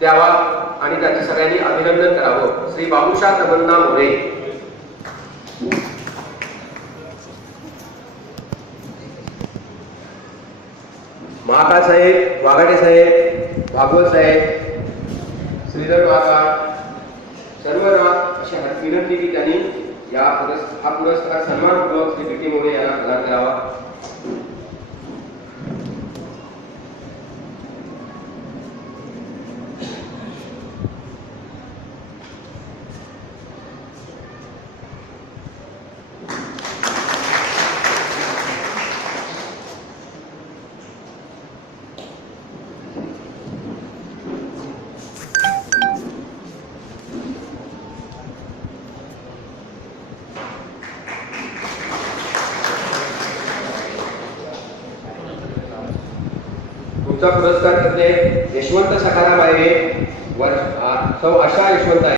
द्यावा आणि त्याचे सगळ्यांनी अभिनंदन करावं. श्री बाबुशा तमन्ना मोरे. महाकाळ साहेब वाघाडे साहेब भागवत साहेब श्रीधर काका सर्वांना अशी विनंती की त्यांनी या पुरस् हा पुरस्कार सन्मानपूर्वक श्री विटी मोरे यांना प्रदान करावा. पुढचा पुरस्कार करते यशवंत सखाराम आहे. सौ आशा यशवंत आहे.